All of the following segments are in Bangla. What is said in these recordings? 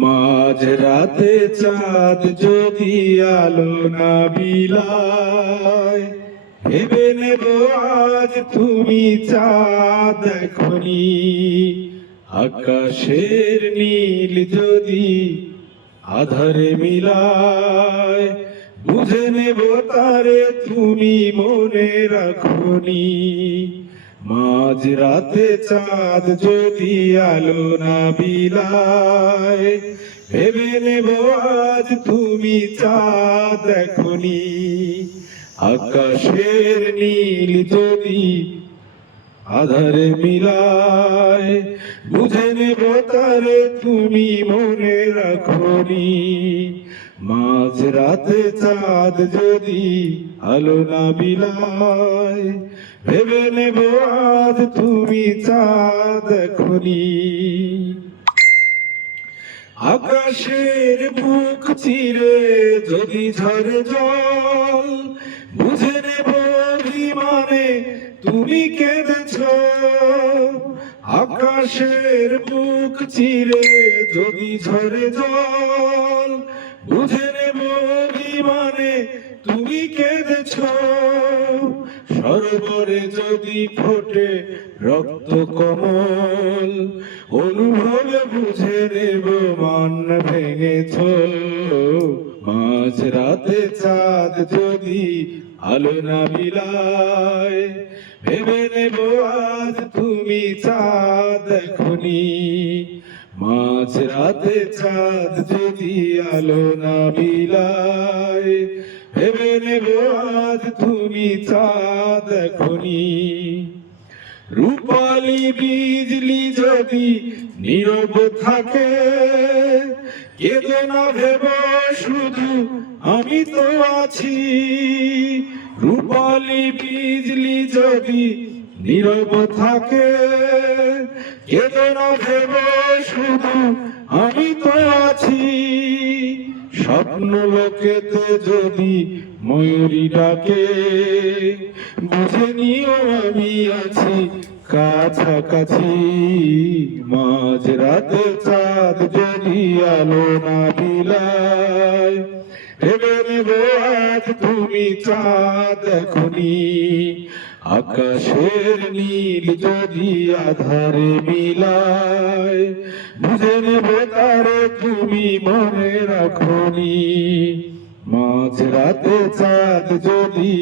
মাঝ রাতে চাঁদ যদি আলো না বিলায়, ভেবে নেব আজ তুমি চাঁদ দেখনি। আকাশের নীল যদি আধারে মিলায়, বুঝে নেব তারে তুমি মনে রাখনি। মাঝ রাতে চাঁদ যদি আলো না বিলায়, ভেবে নেব আজ তুমি চাঁদ দেখনি। আকাশের নীল যদি আধারে মিলায়, বুঝে নেব তারে তুমি মনে রাখনি। মাঝ রাতে চাঁদ যদি আলো না বিলায়, ভেবে নেব আজ তুমি চাঁদ দেখনি। আকাশের বুক চিরে যদি ঝরে জল, বুঝে নেব অভিমানে তুমি কেঁদেছ। আকাশের বুক চিরে যদি ঝরে জল, বুঝে নেব অভিমানে তুমি কেঁদেছ। সরোবরে যদি ফোটে রক্ত কমল, অনুভবে বুঝে নেব মন ভেঙেছ। মাঝ রাতে চাঁদ যদি আলো না বিলায়, ভেবে নেব আজ তুমি চাঁদ দেখনি। মাঝ রাতে চাঁদ যদি আলো না বিলায়, ভেবে নেব আজ তুমি চাঁদ দেখনি। রূপালী বিজলি যদি নীরব থাকে, কেঁদো না ভেব শুধু আমি তো আছি। রূপালী বিজলি যদি নীরব থাকে, কেঁদো না ভেব শুধু আমি তো আছি। স্বপ্ন লোকেতে যদি ময়ূরী ডাকে, বুঝে নিও আমি আছি কাছাকাছি। মাঝ রাতে চাঁদ যদি আলো না বিলায়, ভেবে নেব আজ তুমি চাঁদ দেখনি। আকাশের নীল যদি আধারে মিলায়, বুঝে নেব তারে তুমি মনে রাখনি। মাঝ রাতে চাঁদ যদি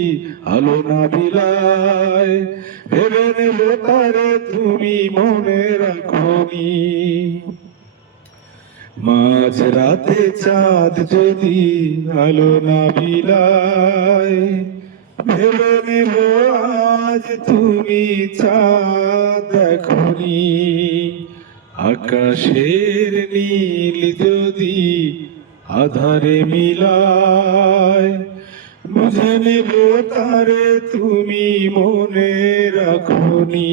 আলো না বিলায়, ভেবে নেব তারে তুমি মনে রাখনি। মাঝ রাতে চাঁদ যদি আলো না বিলায়, ভেবে নেব আজ তুমি চাঁদ দেখনি। আকাশের নীল যদি আধারে মিলায়, বুঝে নেব তারে তুমি মনে রাখনি।